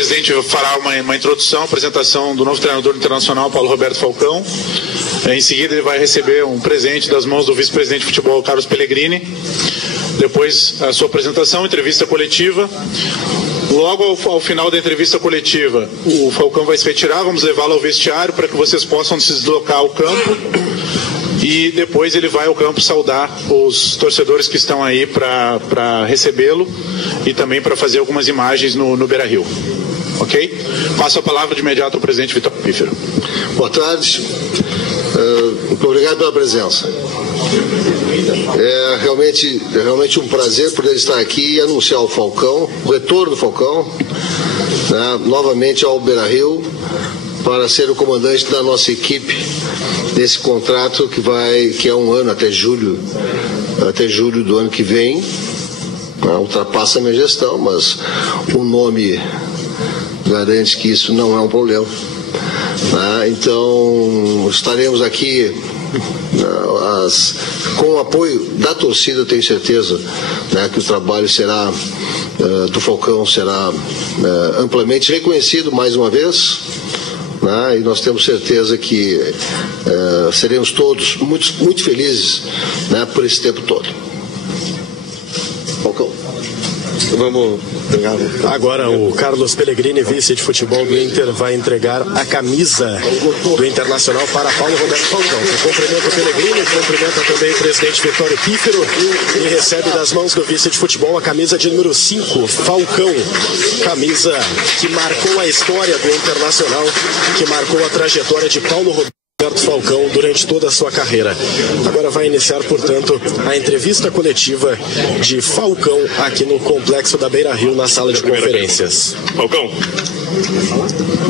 presidente fará uma introdução, apresentação do novo treinador internacional, Paulo Roberto Falcão. Em seguida, ele vai receber um presente das mãos do vice-presidente de futebol, Carlos Pellegrini. Depois, a sua apresentação, entrevista coletiva. Logo ao final da entrevista coletiva, o Falcão vai se retirar, vamos levá-lo ao vestiário para que vocês possam se deslocar ao campo. E depois ele vai ao campo saudar os torcedores que estão aí para recebê-lo e também para fazer algumas imagens no Beira-Rio. Ok? Passo a palavra de imediato ao presidente Vitor Pífero. Boa tarde. Muito obrigado pela presença. É realmente um prazer poder estar aqui e anunciar o Falcão, o retorno do Falcão, né, novamente ao Beira-Rio, para ser o comandante da nossa equipe nesse contrato que é um ano até julho do ano que vem. Ultrapassa a minha gestão, mas o nome garante que isso não é um problema. Então estaremos aqui com o apoio da torcida. Tenho certeza, né, que o trabalho do Falcão será amplamente reconhecido mais uma vez, né, e nós temos certeza que seremos todos muito felizes, né, por esse tempo todo. Falcão. Vamos pegar. Agora o Carlos Pellegrini, vice de futebol do Inter, vai entregar a camisa do Internacional para Paulo Roberto Falcão. Cumprimenta o Pellegrini, cumprimenta também o presidente Vitório Pífero e recebe das mãos do vice de futebol a camisa de número 5, Falcão. Camisa que marcou a história do Internacional, que marcou a trajetória de Paulo Roberto Falcão durante toda a sua carreira. Agora vai iniciar, portanto, a entrevista coletiva de Falcão aqui no complexo da Beira-Rio, na sala de conferências. Falcão?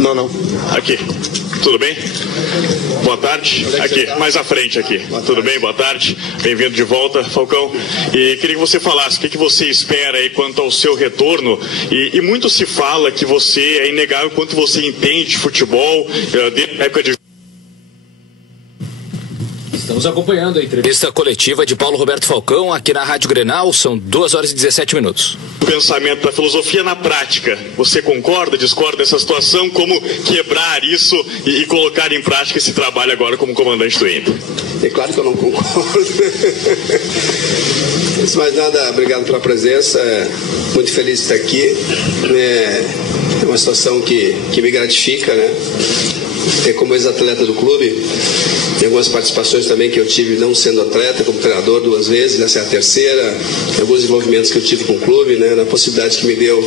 Não. Aqui. Tudo bem? Boa tarde. Aqui, mais à frente aqui. Tudo bem? Boa tarde. Bem-vindo de volta, Falcão. E queria que você falasse o que você espera aí quanto ao seu retorno. E muito se fala que você é inegável quanto você entende de futebol, desde a época de... Estamos acompanhando a entrevista coletiva de Paulo Roberto Falcão aqui na Rádio Grenal. São 2 horas e 17 minutos. O pensamento da filosofia na prática. Você concorda, discorda dessa situação? Como quebrar isso e colocar em prática esse trabalho agora como comandante do Inter? É claro que eu não concordo. Antes de mais nada, obrigado pela presença. Muito feliz de estar aqui. É uma situação que me gratifica, né? Como ex-atleta do clube, tem algumas participações também que eu tive não sendo atleta, como treinador 2 vezes, essa é a terceira, alguns desenvolvimentos que eu tive com o clube, né, na possibilidade que me deu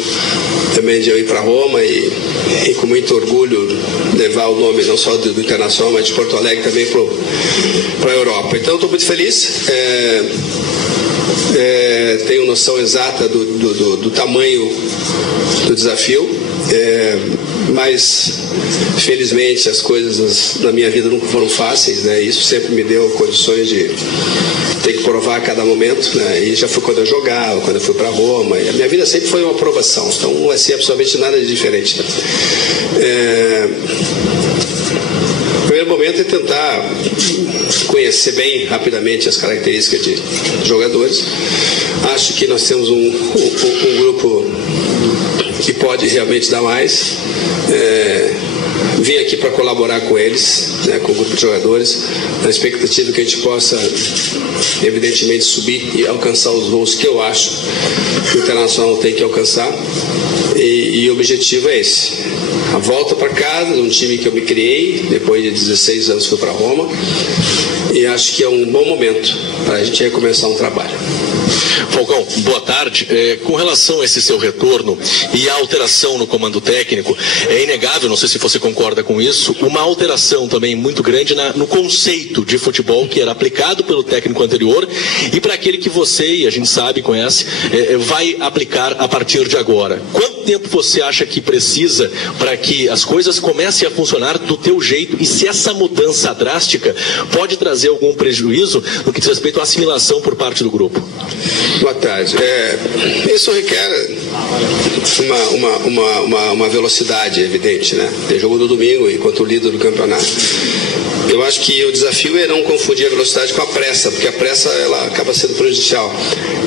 também de eu ir para Roma e com muito orgulho levar o nome não só do Internacional, mas de Porto Alegre também para a Europa. Então estou muito feliz, tenho noção exata do tamanho do desafio, mas felizmente as coisas na minha vida nunca foram fáceis, né? Isso sempre me deu condições de ter que provar a cada momento, né? E já foi quando eu jogava, quando eu fui para Roma, e a minha vida sempre foi uma provação, então não vai ser absolutamente nada de diferente. O primeiro momento é tentar conhecer bem rapidamente as características de jogadores. Acho que nós temos um grupo que pode realmente dar mais. Vim aqui para colaborar com eles, né, com o grupo de jogadores, na expectativa que a gente possa, evidentemente, subir e alcançar os voos que eu acho que o Internacional tem que alcançar. E o objetivo é esse: a volta para casa de um time que eu me criei, depois de 16 anos fui para Roma, e acho que é um bom momento para a gente recomeçar um trabalho. Falcão, boa tarde. Com relação a esse seu retorno e a alteração no comando técnico, é inegável, não sei se você concorda com isso, uma alteração também muito grande no conceito de futebol que era aplicado pelo técnico anterior e para aquele que você, e a gente sabe, conhece, vai aplicar a partir de agora. Quanto tempo você acha que precisa para que as coisas comecem a funcionar do teu jeito e se essa mudança drástica pode trazer algum prejuízo no que diz respeito à assimilação por parte do grupo? Boa tarde. Isso requer uma velocidade evidente, né? Tem jogo do domingo enquanto líder do campeonato. Eu acho que o desafio é não confundir a velocidade com a pressa, porque a pressa ela acaba sendo prejudicial.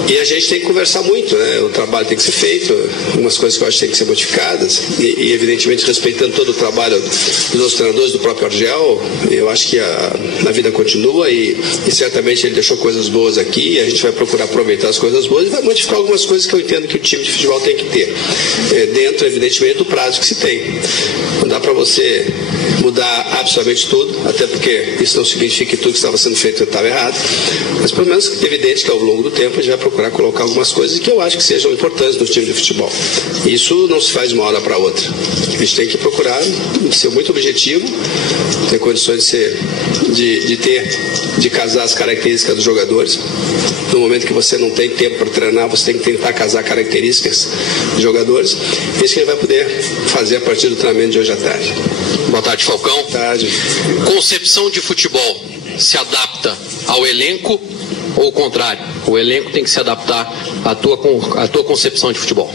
E a gente tem que conversar muito, né? O trabalho tem que ser feito, algumas coisas que eu acho que tem que ser modificadas, e evidentemente respeitando todo o trabalho dos nossos treinadores, do próprio Argel. Eu acho que a vida continua e certamente ele deixou coisas boas aqui, e a gente vai procurar aproveitar as coisas boas e vai modificar algumas coisas que eu entendo que o time de futebol tem que ter, dentro, evidentemente, do prazo que se tem. Não dá para você mudar absolutamente tudo, até porque isso não significa que tudo que estava sendo feito estava errado, mas pelo menos é evidente que ao longo do tempo a gente vai procurar colocar algumas coisas que eu acho que sejam importantes no time de futebol. Isso não se faz de uma hora para outra. A gente tem que procurar ser muito objetivo, ter condições de casar as características dos jogadores. No momento que você não tem tempo para treinar, você tem que tentar casar características dos jogadores. Isso que ele vai poder fazer a partir do treinamento de hoje à tarde. Boa tarde, Falcão. Boa tarde. Concepção de futebol se adapta ao elenco ou o contrário? O elenco tem que se adaptar à tua concepção de futebol?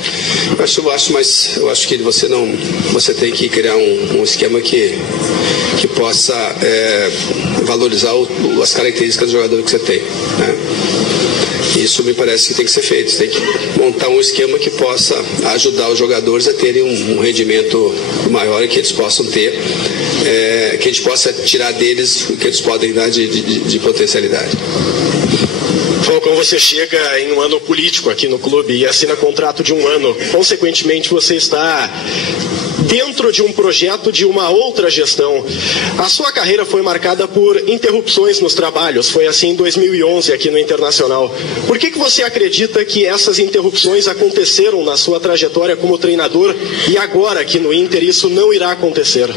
Eu acho que você tem que criar um esquema que possa valorizar as características do jogador que você tem, né? Isso me parece que tem que ser feito. Você tem que montar um esquema que possa ajudar os jogadores a terem um rendimento maior e que eles possam ter, que a gente possa tirar deles o que eles podem dar de potencialidade. Falcão, você chega em um ano político aqui no clube e assina contrato de 1 ano. Consequentemente, você está dentro de um projeto de uma outra gestão. A sua carreira foi marcada por interrupções nos trabalhos. Foi assim em 2011 aqui no Internacional. Por que você acredita que essas interrupções aconteceram na sua trajetória como treinador e agora aqui no Inter isso não irá acontecer?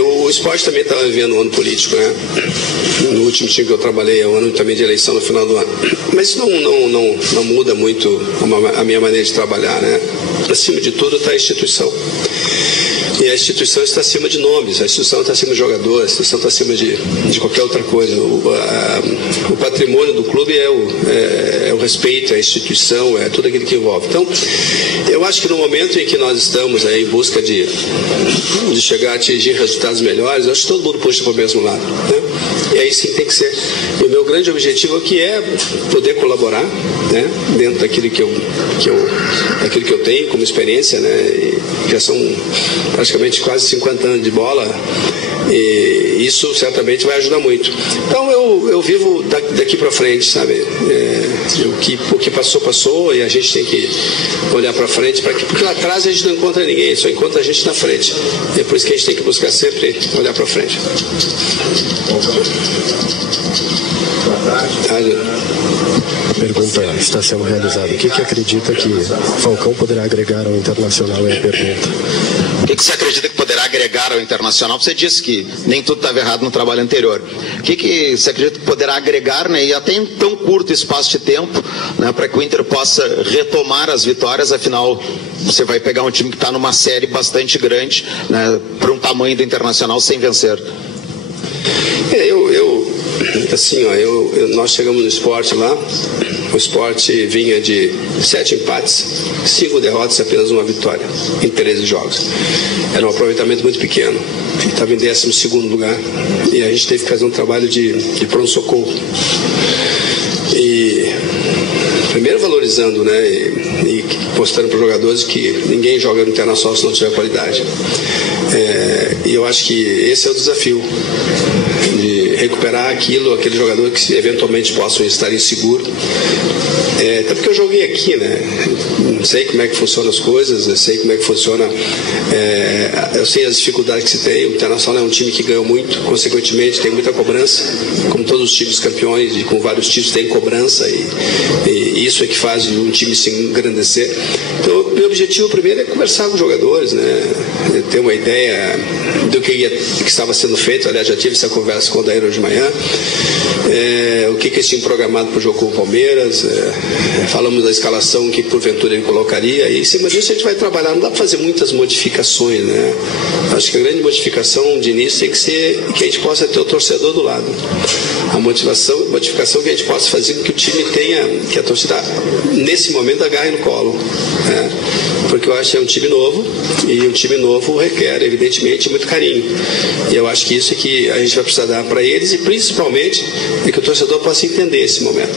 O esporte também estava vivendo um ano político, né? No último time que eu trabalhei, é um ano também de eleição no final do ano. Mas isso não muda muito a minha maneira de trabalhar, né? Acima de tudo está a instituição. E a instituição está acima de nomes, a instituição está acima de jogadores, a instituição está acima de qualquer outra coisa. O patrimônio do clube é o respeito, é a instituição, é tudo aquilo que envolve. Então, eu acho que no momento em que nós estamos aí em busca de chegar a atingir resultados melhores, eu acho que todo mundo puxa para o mesmo lado, né? E aí sim tem que ser. E o meu grande objetivo aqui é poder colaborar, né, dentro daquilo que eu tenho como experiência, né? E já são praticamente quase 50 anos de bola, e isso certamente vai ajudar muito. Então eu vivo daqui para frente, sabe? O que passou, e a gente tem que olhar para frente, porque lá atrás a gente não encontra ninguém, só encontra a gente na frente. E é por isso que a gente tem que buscar sempre olhar para frente. A pergunta está sendo realizada. O que acredita que Falcão poderá agregar ao Internacional? É a pergunta. O que você acredita que poderá agregar ao Internacional? Você disse que nem tudo estava errado no trabalho anterior. O que você acredita que poderá agregar, né, e até em tão curto espaço de tempo, né, para que o Inter possa retomar as vitórias? Afinal, você vai pegar um time que está numa série bastante grande, né, para um tamanho do Internacional sem vencer. Nós chegamos no esporte lá, o esporte vinha de 7 empates, 5 derrotas e apenas 1 vitória em 13 jogos. Era um aproveitamento muito pequeno, estava em 12º lugar, e a gente teve que fazer um trabalho de pronto-socorro. E primeiro valorizando, né, e mostrando para os jogadores que ninguém joga no Internacional se não tiver qualidade. E eu acho que esse é o desafio, de recuperar aquele jogador que eventualmente possam estar inseguro. Até porque eu joguei aqui, né? Não sei como é que funcionam as coisas, eu sei como é que funciona, eu sei as dificuldades que se tem. O Internacional é um time que ganhou muito, consequentemente tem muita cobrança, como todos os times campeões, e com vários títulos tem cobrança, e isso é que faz um time se engrandecer. Então, o meu objetivo primeiro é conversar com os jogadores, né? Ter uma ideia do que estava sendo feito. Aliás, já tive essa conversa com o Daír hoje de manhã. O que eles tinham programado para o jogo com o Palmeiras. Falamos da escalação que porventura ele colocaria, e em cima disso a gente vai trabalhar. Não dá para fazer muitas modificações, né? Acho que a grande modificação de início tem que ser que a gente possa ter o torcedor do lado. A modificação que a gente possa fazer com que o time tenha, que a torcida nesse momento agarre no colo, né? porque eu acho que é um time novo, e um time novo requer, evidentemente, muito carinho. E eu acho que isso é que a gente vai precisar dar para eles, e principalmente é que o torcedor possa entender esse momento.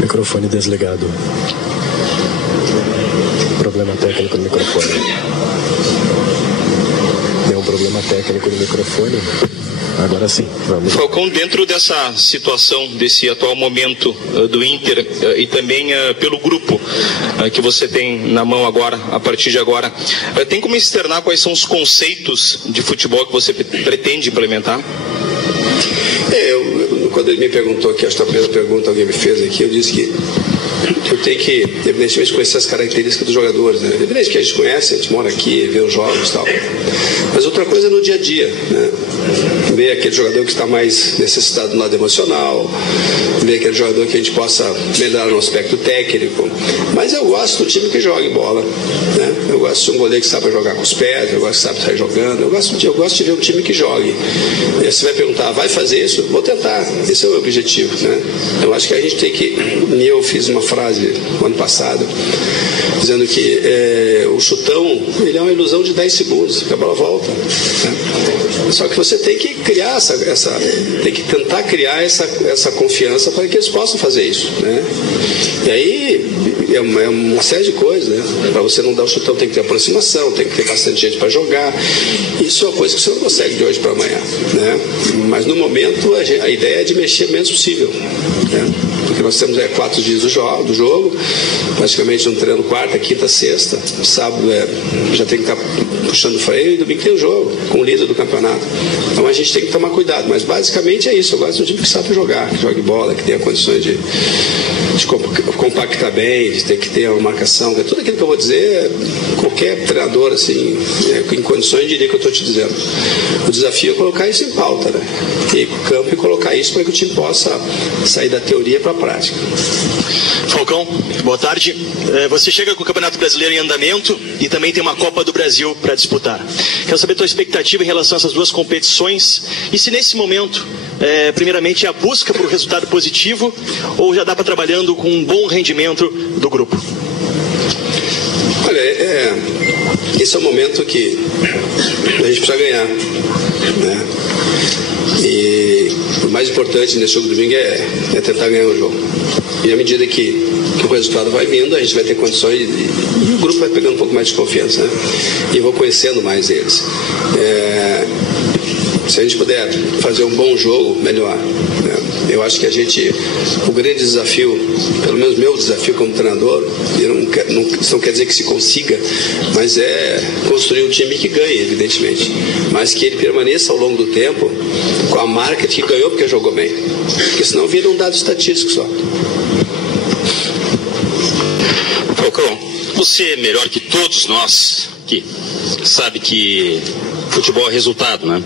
Microfone desligado. Problema técnico no microfone. Deu um problema técnico no microfone. Agora sim, vamos. Falcão, dentro dessa situação, desse atual momento do Inter e também pelo grupo que você tem na mão agora, a partir de agora, tem como externar quais são os conceitos de futebol que você pretende implementar? Quando ele me perguntou aqui, acho que a primeira pergunta que alguém me fez aqui, eu disse que eu tenho que, evidentemente, conhecer as características dos jogadores, né? Evidente que a gente conhece, a gente mora aqui, vê os jogos e tal. Mas outra coisa é no dia a dia, né? Ver aquele jogador que está mais necessitado do lado emocional, ver aquele jogador que a gente possa melhorar no aspecto técnico. Mas eu gosto do time que joga bola, né? Eu gosto de um goleiro que sabe jogar com os pés, eu gosto de saber sair jogando, eu gosto de ver um time que jogue. E você vai perguntar, vai fazer isso? Vou tentar, esse é o meu objetivo, né? Eu acho que a gente tem que, e eu fiz uma frase no ano passado, dizendo que o chutão, ele é uma ilusão de 10 segundos, que a bola volta, né? Só que você tem que criar tem que tentar criar essa confiança para que eles possam fazer isso, né? E aí é uma série de coisas, né? Para você não dar o chutão tem que ter aproximação, tem que ter bastante gente para jogar. Isso é uma coisa que você não consegue de hoje para amanhã, né? Mas no momento a ideia é de mexer o menos possível, né? Porque nós temos 4 dias do jogo, praticamente um treino quarta, quinta, sexta, sábado já tem que estar puxando freio, e domingo tem o jogo, com o líder do campeonato. Então a gente tem que tomar cuidado, mas basicamente é isso. Eu gosto de um time que sabe jogar, que jogue bola, que tenha condições de compactar bem, de ter que ter uma marcação. Tudo aquilo que eu vou dizer, qualquer treinador assim, em condições diria que eu estou te dizendo. O desafio é colocar isso em pauta, né? Ir para o campo e colocar isso para que o time possa sair da teoria para a prática. Falcão, boa tarde. Você chega com o Campeonato Brasileiro em andamento e também tem uma Copa do Brasil para disputar. Quero saber a tua expectativa em relação a essas duas competições e se nesse momento, primeiramente, é a busca por um resultado positivo ou já dá para trabalhando com um bom rendimento do grupo? Olha, esse é o momento que a gente precisa ganhar, né? E o mais importante nesse jogo do domingo é tentar ganhar o jogo. E à medida que o resultado vai vindo, a gente vai ter condições e o grupo vai pegando um pouco mais de confiança, né? E vou conhecendo mais eles. Se a gente puder fazer um bom jogo, melhor, né? Eu acho que o grande desafio, pelo menos meu desafio como treinador, isso não quer dizer que se consiga, mas é construir um time que ganhe, evidentemente, mas que ele permaneça ao longo do tempo com a marca de que ganhou porque jogou bem, porque senão vira um dado estatístico só. Falcão, você melhor que todos nós que sabe que futebol é resultado, né?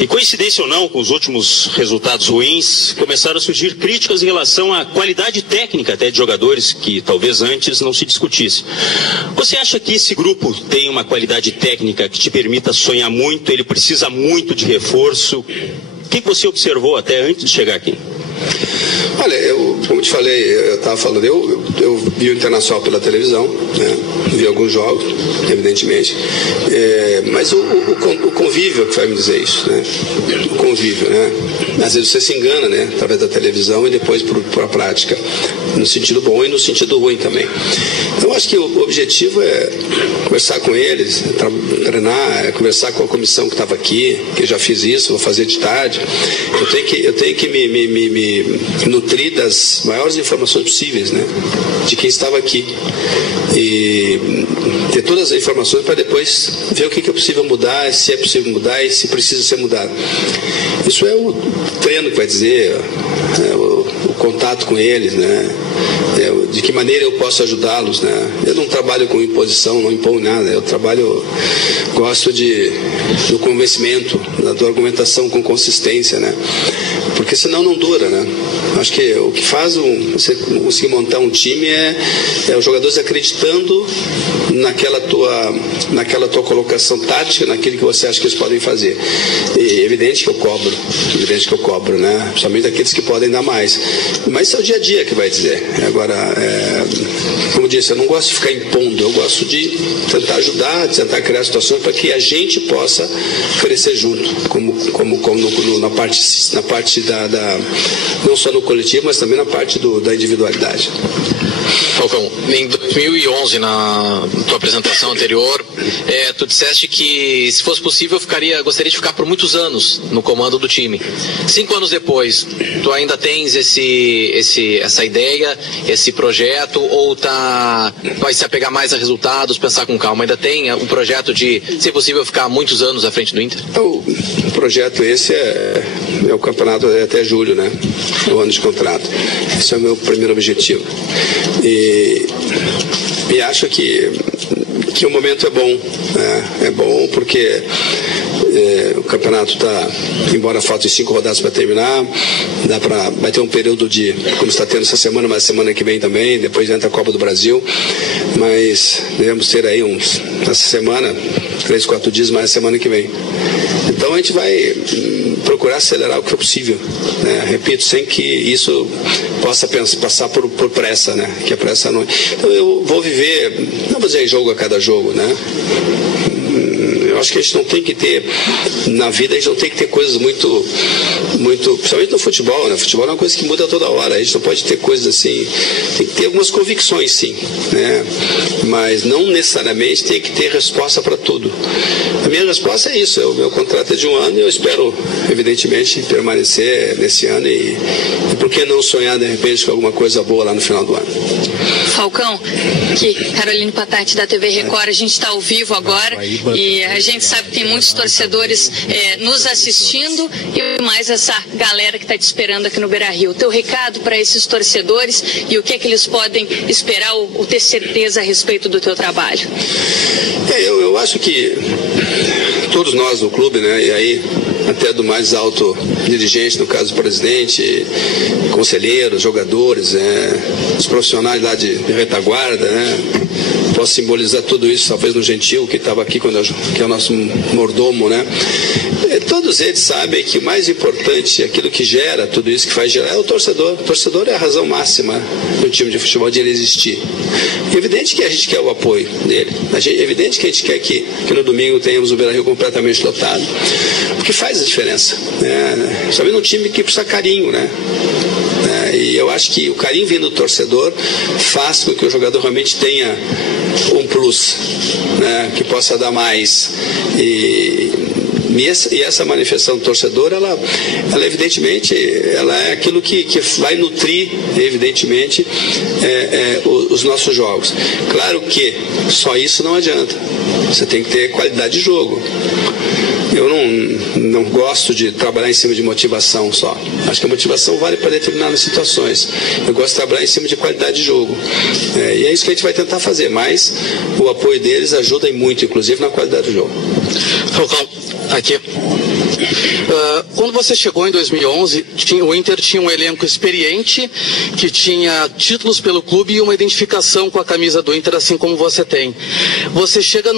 E coincidência ou não, com os últimos resultados ruins, começaram a surgir críticas em relação à qualidade técnica até de jogadores que talvez antes não se discutisse. Você acha que esse grupo tem uma qualidade técnica que te permita sonhar muito? Ele precisa muito de reforço? O que você observou até antes de chegar aqui? Olha, como te falei, eu estava falando, eu vi o Internacional pela televisão, né? Vi alguns jogos, evidentemente, mas o convívio que vai me dizer isso, né? O convívio, né? Às vezes você se engana, né? Através da televisão e depois para a prática, no sentido bom e no sentido ruim também. Então, acho que o objetivo é conversar com eles, treinar, conversar com a comissão que estava aqui, que eu já fiz isso, vou fazer de tarde. Eu tenho que me nutrir das maiores informações possíveis, né? De quem estava aqui. E ter todas as informações para depois ver o que é possível mudar, se é possível mudar e se precisa ser mudado. Isso é o treino que vai dizer, o contato com eles, né? De que maneira eu posso ajudá-los, né? Eu não trabalho com imposição, não imponho nada. Eu gosto do convencimento, da argumentação com consistência, né? Porque senão não dura, né? Acho que o que faz você conseguir montar um time é os jogadores acreditando naquela tua colocação tática, naquilo que você acha que eles podem fazer. E evidente que eu cobro, né? Principalmente aqueles que podem dar mais. Mas isso é o dia a dia que vai dizer. Agora, como eu disse, eu não gosto de ficar impondo, eu gosto de tentar ajudar, de tentar criar situações para que a gente possa crescer junto, como na parte da não só no coletivo, mas também na parte da individualidade. Falcão, em 2011, na tua apresentação anterior, tu disseste que, se fosse possível, gostaria de ficar por muitos anos no comando do time. 5 anos depois, tu ainda tens essa ideia, esse projeto, ou vai se apegar mais a resultados, pensar com calma? Ainda tem um projeto de, se possível, ficar muitos anos à frente do Inter? O projeto esse é o campeonato até julho, né? O ano de contrato. Esse é o meu primeiro objetivo. E acho que o momento é bom, né? É bom porque o campeonato está, embora faltem 5 rodadas para terminar, vai ter um período como está tendo essa semana, mas semana que vem também, depois entra a Copa do Brasil, mas devemos ter aí essa semana, 3, 4 dias mais a semana que vem. Então a gente vai procurar acelerar o que for possível, né? Repito, sem que isso possa passar por pressa, né? Que a pressa não. Então eu vou viver, não vou dizer jogo a cada jogo, né? Eu acho que a gente não tem que ter, na vida, a gente não tem que ter coisas muito, principalmente no futebol, né? Futebol é uma coisa que muda toda hora, a gente não pode ter coisas assim, tem que ter algumas convicções, sim, né? Mas não necessariamente tem que ter resposta para tudo. A minha resposta é isso, o meu contrato é de 1 ano e eu espero, evidentemente, permanecer nesse ano e por que não sonhar, de repente, com alguma coisa boa lá no final do ano. Falcão, aqui, Caroline Patati da TV Record, a gente está ao vivo agora e a gente sabe que tem muitos torcedores nos assistindo e mais essa galera que está te esperando aqui no Beira-Rio. O teu recado para esses torcedores e o que é que eles podem esperar ou ter certeza a respeito do teu trabalho? Eu acho que todos nós do clube, né, e aí até do mais alto dirigente, no caso do presidente, conselheiros, jogadores, os profissionais lá de retaguarda, né? Posso simbolizar tudo isso, talvez no Gentil, que estava aqui, que é o nosso mordomo, né? Todos eles sabem que o mais importante, aquilo que gera tudo isso, que faz gerar, é o torcedor. O torcedor é a razão máxima do time de futebol, de ele existir. É evidente que a gente quer o apoio dele. É evidente que a gente quer que no domingo tenhamos o Beira-Rio completamente lotado. Porque faz a diferença, né? Sabe, num time que precisa carinho, né? E eu acho que o carinho vindo do torcedor faz com que o jogador realmente tenha um plus, né? Que possa dar mais. E essa manifestação do torcedor, ela evidentemente, ela é aquilo que vai nutrir, evidentemente, os nossos jogos. Claro que só isso não adianta. Você tem que ter qualidade de jogo. Eu não gosto de trabalhar em cima de motivação só. Acho que a motivação vale para determinadas situações. Eu gosto de trabalhar em cima de qualidade de jogo. E é isso que a gente vai tentar fazer, mas o apoio deles ajuda muito, inclusive na qualidade do jogo. Falcão, aqui. Quando você chegou em 2011, o Inter tinha um elenco experiente, que tinha títulos pelo clube e uma identificação com a camisa do Inter, assim como você tem. Você chega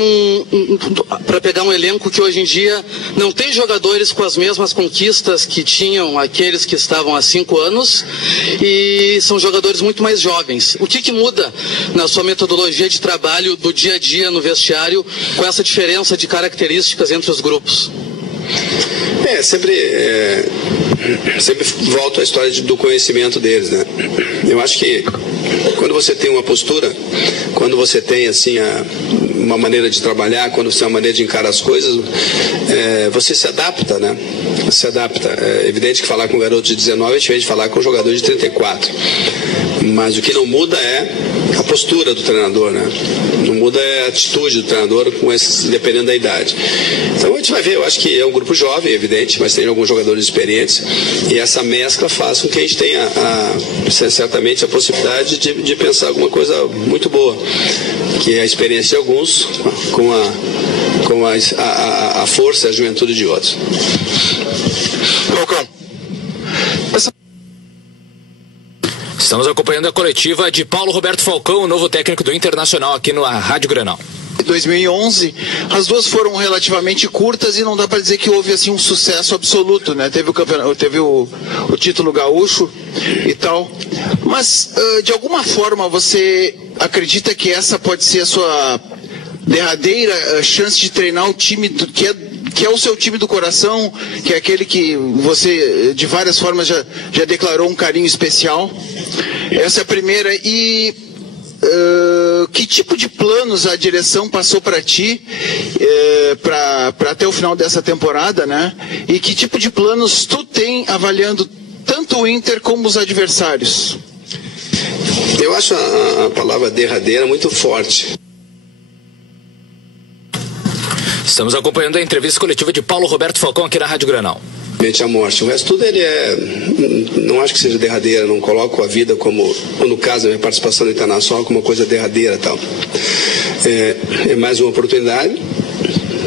para pegar um elenco que hoje em dia não tem jogadores com as mesmas conquistas que tinham aqueles que estavam há 5 anos e são jogadores muito mais jovens. O que muda na sua metodologia de trabalho do dia a dia no vestiário com essa diferença de características entre os grupos? Sempre volto à história do conhecimento deles, né? Eu acho que quando você tem uma postura, quando você tem assim uma maneira de trabalhar, quando você tem uma maneira de encarar as coisas, você se adapta, né? Se adapta. É evidente que falar com um garoto de 19 é diferente de falar com um jogador de 34. Mas o que não muda é a postura do treinador, né? Não muda a atitude do treinador dependendo da idade. Então a gente vai ver, eu acho que é um grupo jovem, evidente, mas tem alguns jogadores experientes e essa mescla faz com que a gente tenha certamente a possibilidade de pensar alguma coisa muito boa, que é a experiência de alguns com a força e a juventude de outros. Falcão. Estamos acompanhando a coletiva de Paulo Roberto Falcão, o novo técnico do Internacional, aqui na Rádio Grenal. 2011, as duas foram relativamente curtas e não dá para dizer que houve assim um sucesso absoluto, né? Teve o título gaúcho e tal, mas de alguma forma você acredita que essa pode ser a sua derradeira chance de treinar o time que é o seu time do coração, que é aquele que você de várias formas já declarou um carinho especial? Essa é a primeira. E que tipo de planos a direção passou para ti para até o final dessa temporada, né? E que tipo de planos tu tem avaliando tanto o Inter como os adversários? Eu acho a palavra derradeira muito forte. Estamos acompanhando a entrevista coletiva de Paulo Roberto Falcão aqui na Rádio Grenal. A morte. O resto tudo ele não acho que seja derradeira, não coloco a vida como, ou no caso a minha participação no Internacional, como uma coisa derradeira tal. É mais uma oportunidade.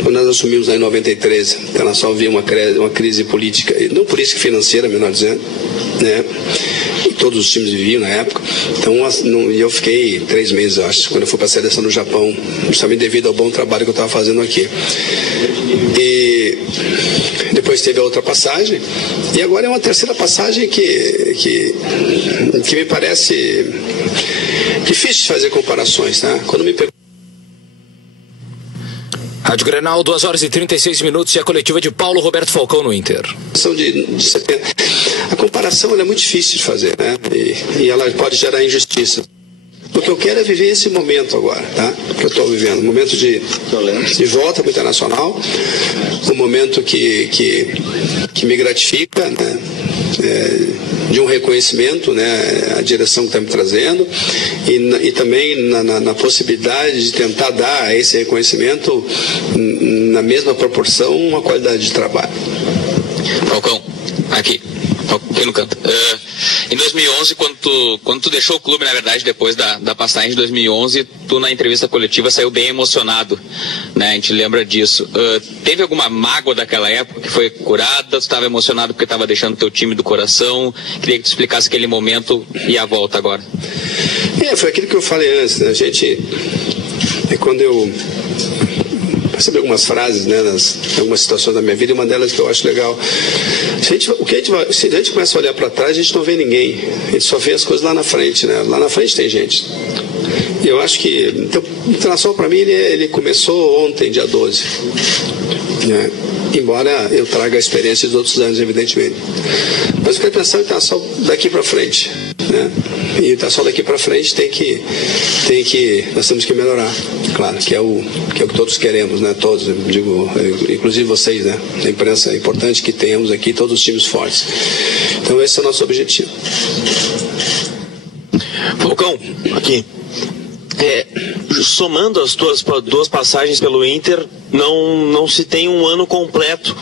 Quando nós assumimos lá em 93, o Internacional viu uma crise política, não política financeira, melhor dizendo, né? E todos os times viviam na época. Então eu fiquei 3 meses, eu acho, quando eu fui para a seleção do Japão, justamente devido ao bom trabalho que eu estava fazendo aqui. E depois teve a outra passagem, e agora é uma terceira passagem que me parece difícil de fazer comparações, tá? Quando me Rádio Grenal, 2 horas e 36 minutos e a coletiva de Paulo Roberto Falcão no Inter. A comparação ela é muito difícil de fazer, né? E ela pode gerar injustiça. O que eu quero é viver esse momento agora, tá? Que eu estou vivendo, um momento de volta para o Internacional, um momento que me gratifica, né? De um reconhecimento, né? A direção que está me trazendo e também na possibilidade de tentar dar a esse reconhecimento na mesma proporção uma qualidade de trabalho. Falcão, aqui no canto. Em 2011, quando tu deixou o clube, na verdade, depois da passagem de 2011, tu na entrevista coletiva saiu bem emocionado, né? A gente lembra disso. Teve alguma mágoa daquela época que foi curada? Tu estava emocionado porque estava deixando teu time do coração? Queria que tu explicasse aquele momento e a volta agora. Foi aquilo que eu falei antes, né? Quando eu percebi algumas frases, né, em algumas situações da minha vida, e uma delas que eu acho legal. Se a gente começa a olhar para trás, a gente não vê ninguém. A gente só vê as coisas lá na frente, né? Lá na frente tem gente. E eu acho que então, o Internacional, para mim, ele começou ontem, dia 12. Né? Embora eu traga a experiência dos outros anos, evidentemente. Mas eu quero pensar no Internacional daqui para frente. Né? E o Internacional daqui para frente nós temos que melhorar, claro, que é o que todos queremos, né? Todos, eu digo, inclusive vocês, né? A imprensa é importante que tenhamos aqui todos os times fortes. Então esse é o nosso objetivo. Falcão, aqui. Somando as tuas 2 passagens pelo Inter, não se tem um ano completo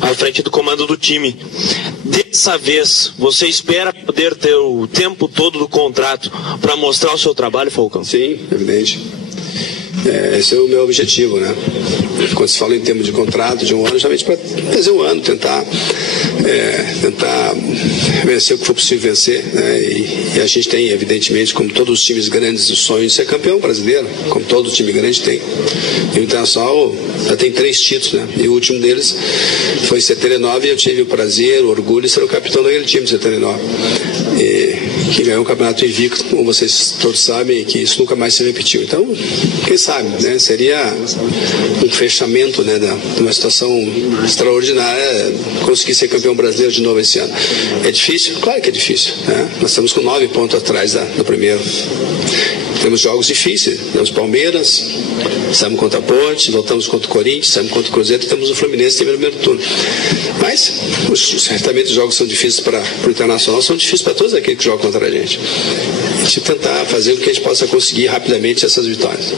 à frente do comando do time. Dessa vez, você espera poder ter o tempo todo do contrato para mostrar o seu trabalho, Falcão? Sim, evidente. Esse é o meu objetivo, né? Quando se fala em termos de contrato de um ano, justamente para fazer um ano, tentar vencer o que for possível vencer, né? E a gente tem, evidentemente, como todos os times grandes, o sonho de ser campeão brasileiro, como todo time grande tem. E o Internacional já tem 3 títulos, né? E o último deles foi em 79 e eu tive o prazer, o orgulho de ser o capitão daquele time de 79. Que ganhou um campeonato invicto, como vocês todos sabem, que isso nunca mais se repetiu. Então, quem sabe, né? Seria um fechamento, né, de uma situação extraordinária conseguir ser campeão brasileiro de novo esse ano. É difícil? Claro que é difícil, né? Nós estamos com 9 pontos atrás do primeiro. Temos jogos difíceis, temos Palmeiras, saímos contra a Ponte, voltamos contra o Corinthians, saímos contra o Cruzeiro e temos o Fluminense no primeiro turno. Mas, certamente os jogos são difíceis para o Internacional, são difíceis para todos aqueles que jogam contra a gente. A gente tentar fazer com que a gente possa conseguir rapidamente essas vitórias.